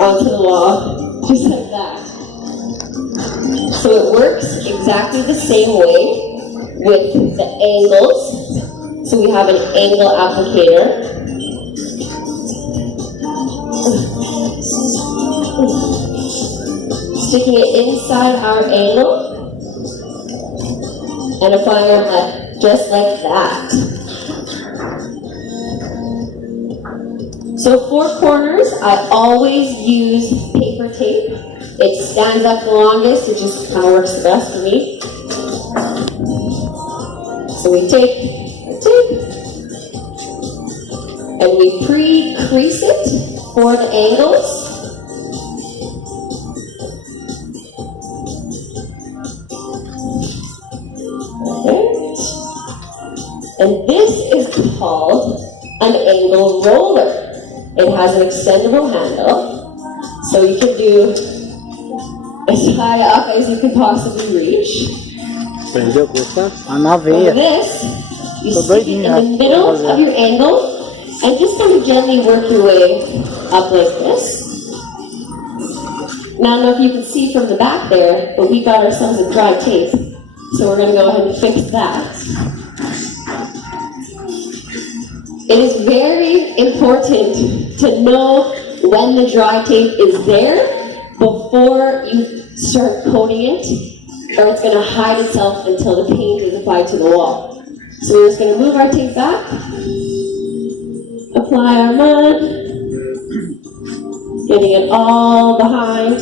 onto the wall, just like that. So it works exactly the same way with the angles. So we have an angle applicator. Sticking it inside our angle and applying our mud just like that. So for corners, I always use paper tape. It stands up the longest, it just kind of works the best for me. So we take the tape and we pre-crease it for the angles. And this is called an angle roller. It has an extendable handle, so you can do as high up as you can possibly reach. And this, you stick it in the middle of your angle, and just kind of gently work your way up like this. Now I don't know if you can see from the back there, but we got ourselves a dry tape, so we're going to go ahead and fix that. It is very important to know when the dry tape is there before you start coating it, or it's going to hide itself until the paint is applied to the wall. So we're just going to move our tape back, apply our mud, getting it all behind,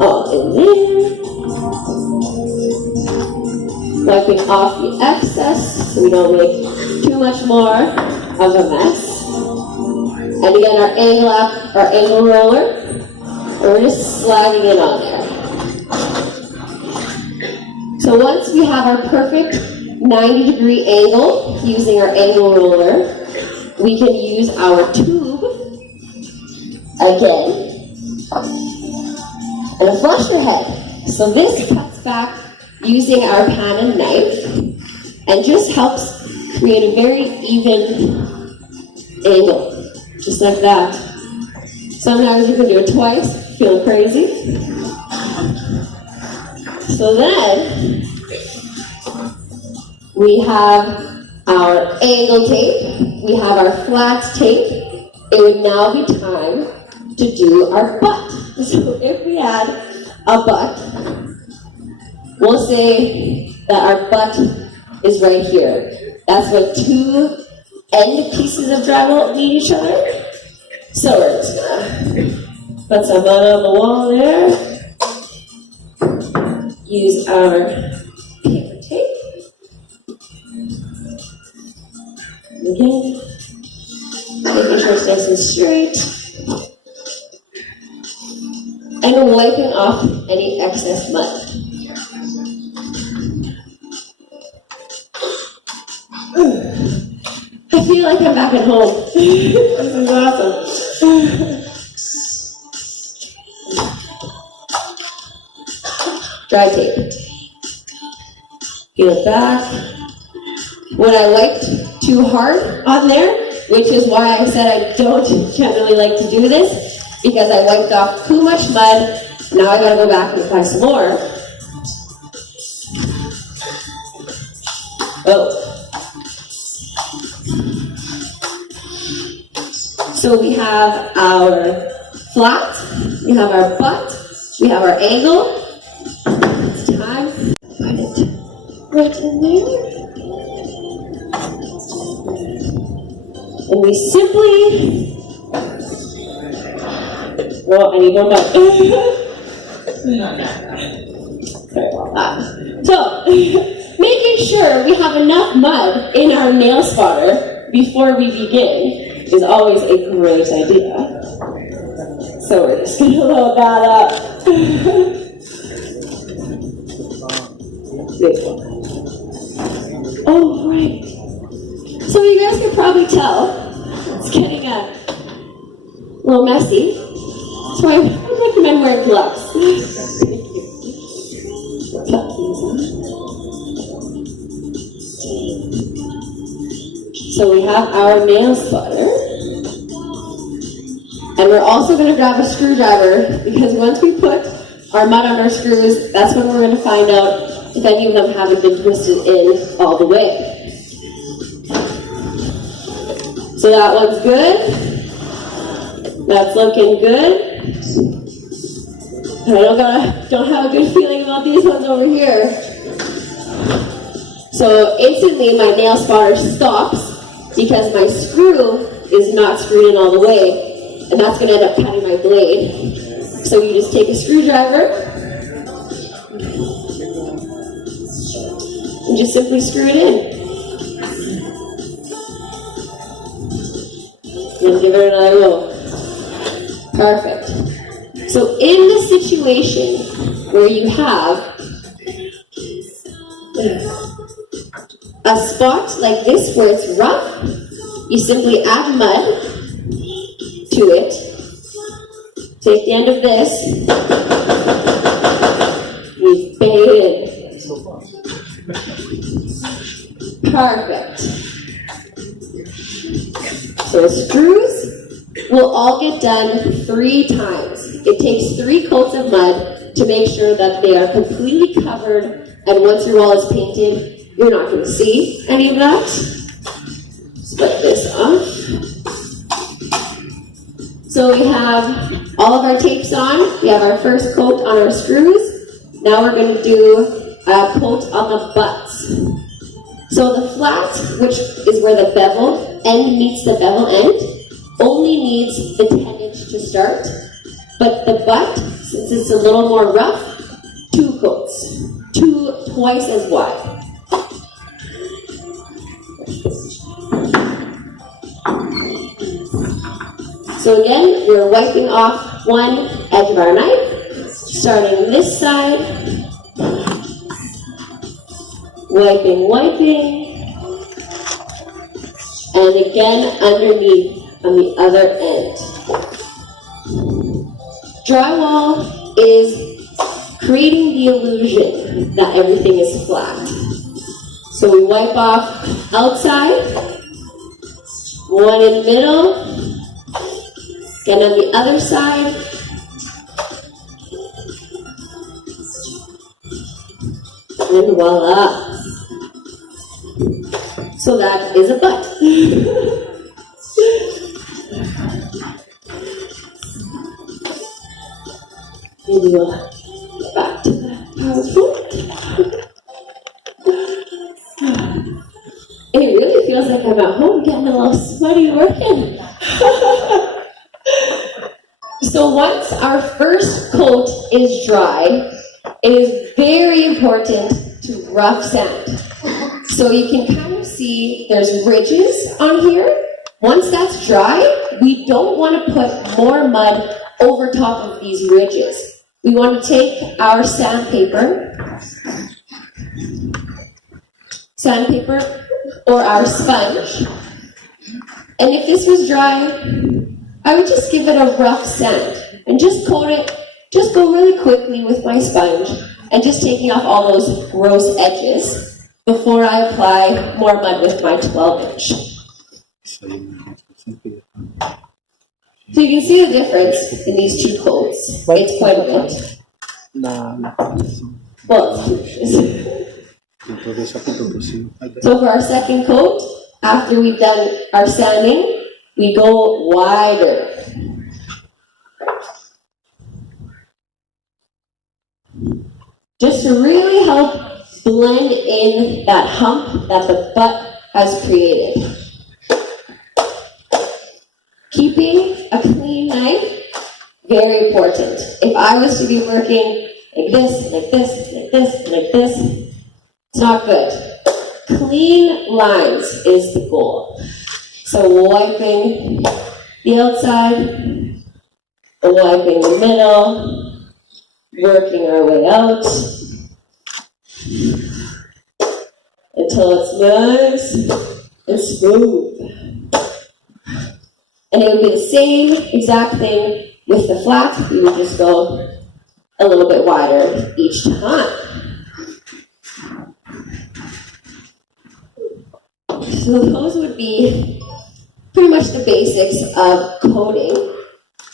all in there. Wiping off the excess so we don't make too much more of a mess. And again, our angle roller, and we're just sliding it on there. So once we have our perfect 90-degree angle using our angle roller, we can use our tube again and a flusher head. So this cuts back using our pan and knife, and just helps create a very even angle, just like that. Sometimes you can do it twice, feel crazy. So then, we have our angle tape, we have our flat tape. It would now be time to do our butt. So if we had a butt, we'll say that our butt is right here. That's when two end pieces of drywall meet each other. So we're just gonna put some mud on the wall there. Use our paper tape. Again, making sure it's nice and straight. And wiping off any excess mud. I feel like I'm back at home. This is awesome. Dry tape. Peel it back. When I wiped too hard on there, which is why I said I don't generally like to do this, because I wiped off too much mud. Now I gotta go back and apply some more. Oh. So we have our flat, we have our butt, we have our angle. It's time. Put it right in there. And we simply, well, I need more mud. Sorry about that. So, making sure we have enough mud in our nail spotter before we begin is always a great idea. So we're just going to load that up. Oh, right. So you guys can probably tell it's getting a little messy. So I would recommend wearing gloves. So we have our nail spotter. And we're also going to grab a screwdriver because once we put our mud on our screws, that's when we're going to find out if any of them haven't been twisted in all the way. So that one's good. That's looking good. I don't have a good feeling about these ones over here. So instantly my nail spotter stops because my screw is not screwed in all the way, and that's going to end up cutting my blade. So you just take a screwdriver and just simply screw it in. And give it another roll. Perfect. So in the situation where you have a spot like this where it's rough, you simply add mud to it. Take the end of this, you bang it in. Perfect. So screws will all get done 3 times. It takes 3 coats of mud to make sure that they are completely covered, and once your wall is painted, you're not going to see any of that. Split this off. So we have all of our tapes on. We have our first coat on our screws. Now we're going to do a coat on the butts. So the flat, which is where the bevel end meets the bevel end, only needs the 10-inch to start. But the butt, since it's a little more rough, 2 coats. Twice as wide. So again, we're wiping off one edge of our knife, starting this side, wiping, and again underneath on the other end. Drywall is creating the illusion that everything is flat. So we wipe off outside, one in the middle, and on the other side, and voila. So that is a butt. Maybe we'll go back to that PowerPoint. It really feels like I'm at home getting a little sweaty working. So once our first coat is dry, it is very important to rough sand. So you can kind of see there's ridges on here. Once that's dry, we don't want to put more mud over top of these ridges. We want to take our sandpaper or our sponge, and if this was dry, I would just give it a rough sand and just coat it, just go really quickly with my sponge and just taking off all those gross edges before I apply more mud with my 12-inch. So you can see the difference in these 2 coats. It's quite a bit. Well, so for our second coat, after we've done our sanding, we go wider. Just to really help blend in that hump that the butt has created. Keeping a clean knife, very important. If I was to be working like this, like this, like this, like this, it's not good. Clean lines is the goal. So wiping the outside, wiping the middle, working our way out until it's nice and smooth. And it would be the same exact thing with the flat. We would just go a little bit wider each time. So those would be pretty much the basics of coating.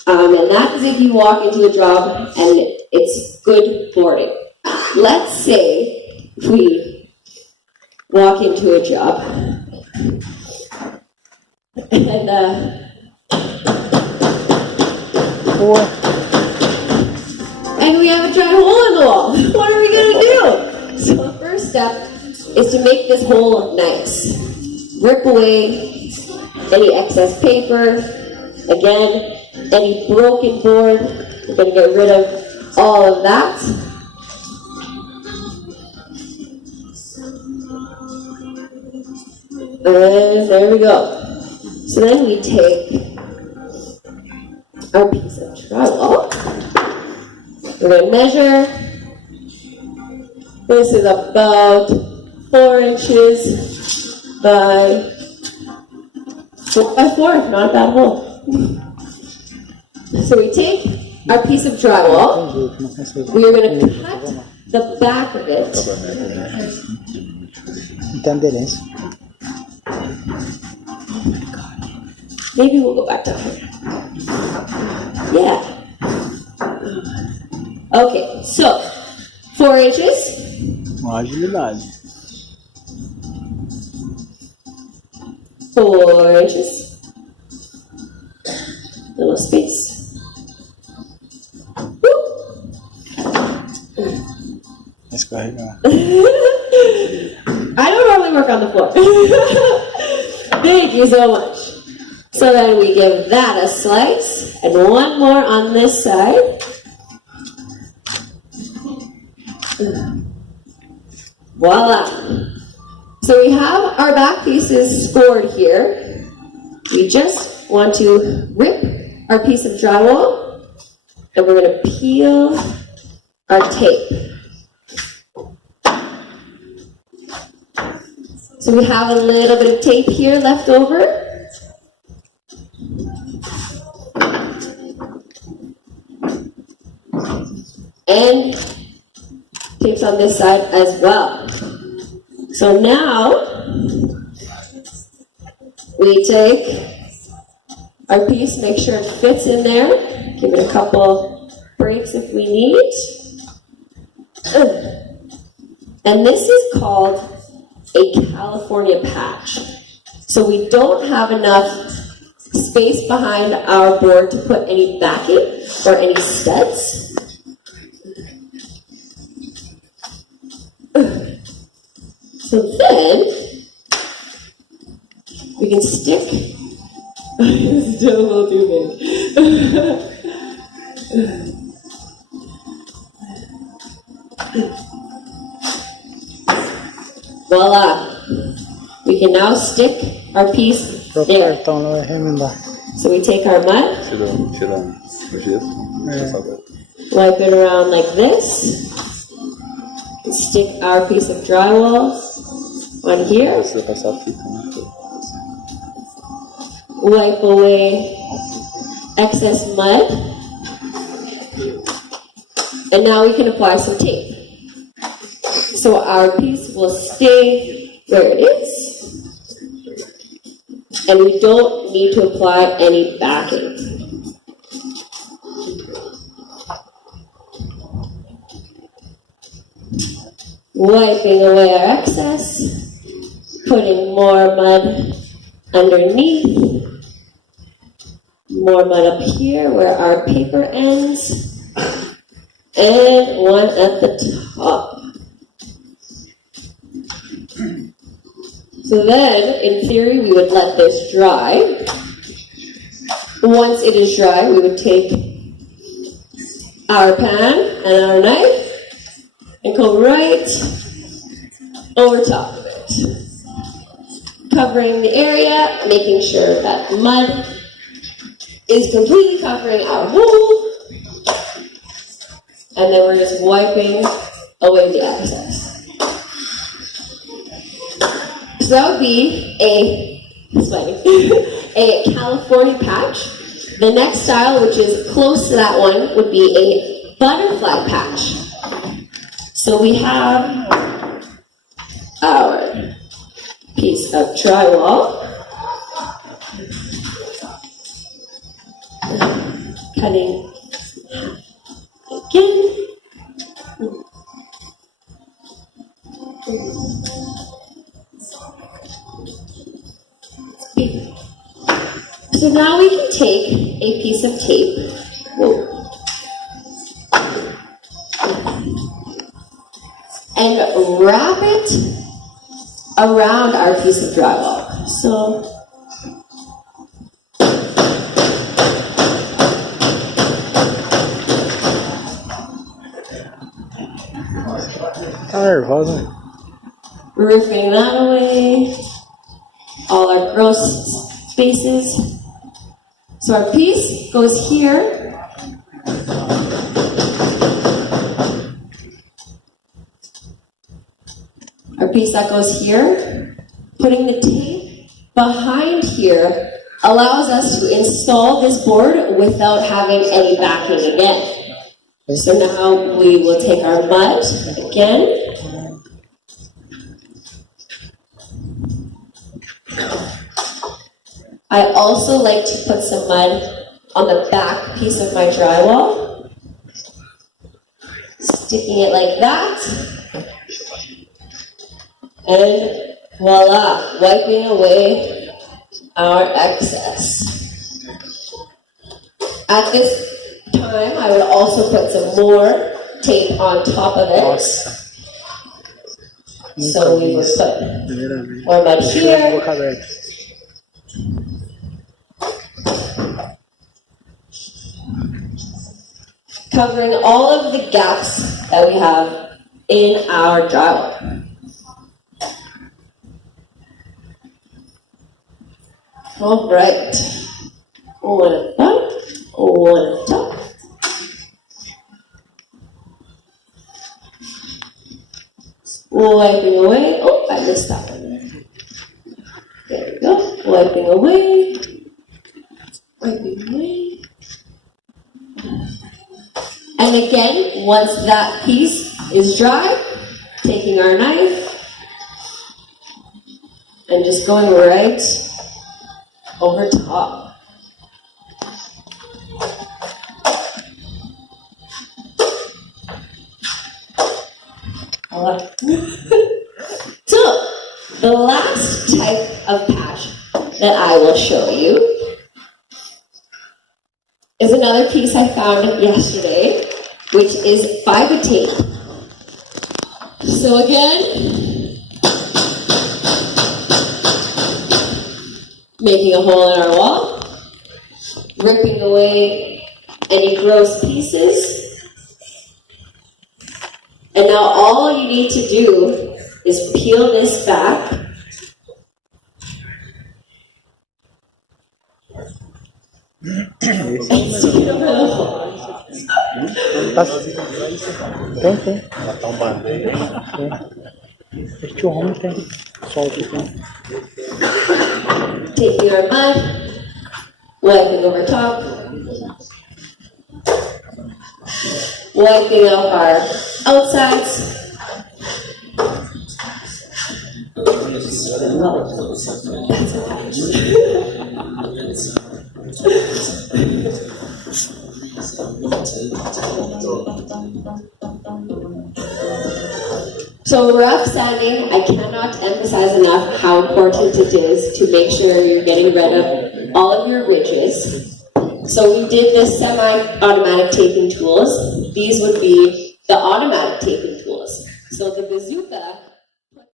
And that is if you walk into a job and it's good boarding. Let's say we walk into a job and we have a dry hole in the wall. What are we going to do? So the first step is to make this hole nice. Rip away any excess paper. Again, any broken board. We're going to get rid of all of that. And there we go. So then we take our piece of drywall. We're going to measure. This is about 4 inches by 4 by 4, not a bad hole. So we take our piece of drywall. We are going to cut the back of it. Maybe we'll go back down here. Yeah. Okay, so 4 inches. Uma agilidade. 4 inches. Little space. Let's go ahead. I don't normally work on the floor. Thank you so much. So then we give that a slice, and one more on this side. Voila. So we have our back pieces scored here. We just want to rip our piece of drywall, and we're going to peel our tape. So we have a little bit of tape here left over. And tapes on this side as well. So now we take our piece, make sure it fits in there, give it a couple breaks if we need. And this is called a California patch. So we don't have enough space behind our board to put any backing or any studs. So then we can stick. This is still a little too big. Voila! We can now stick our piece there. So we take our mud, wipe it around like this, and stick our piece of drywall on here. Wipe away excess mud. And now we can apply some tape. So our piece will stay where it is. And we don't need to apply any backing. Wiping away our excess, putting more mud underneath, more mud up here where our paper ends, and one at the top. So then, in theory, we would let this dry. Once it is dry, we would take our pan and our knife and go right over top of it, covering the area, making sure that mud is completely covering our hole, and then we're just wiping away the excess. So that would be a California patch. The next style, which is close to that one, would be a butterfly patch. So we have our piece of drywall. cutting again. So now we can take a piece of tape. And wrap it around our piece of drywall. So roofing that away, all our gross spaces. So our piece goes here. Our piece that goes here. Putting the tape behind here allows us to install this board without having any backing again. So now we will take our mud again. I also like to put some mud on the back piece of my drywall. Sticking it like that. And voila, wiping away our excess. At this time, I would also put some more tape on top of it. So we would put more mud here. Covering all of the gaps that we have in our drywall. All right. One at the bottom, one at the top. Wiping away. Oh, I missed that one. There we go. Wiping away. Wiping away. And again, once that piece is dry, taking our knife and just going right over top. So, the last type of patch that I will show you is another piece I found yesterday, which is fiber tape. So again, making a hole in our wall, ripping away any gross pieces. And now all you need to do is peel this back. And stick it over the hole. Taking our mud, wiping over top, wiping off our outsides. So rough sanding, I cannot emphasize enough how important it is to make sure you're getting rid of all of your ridges. So we did the semi-automatic taping tools. These would be the automatic taping tools. So the bazooka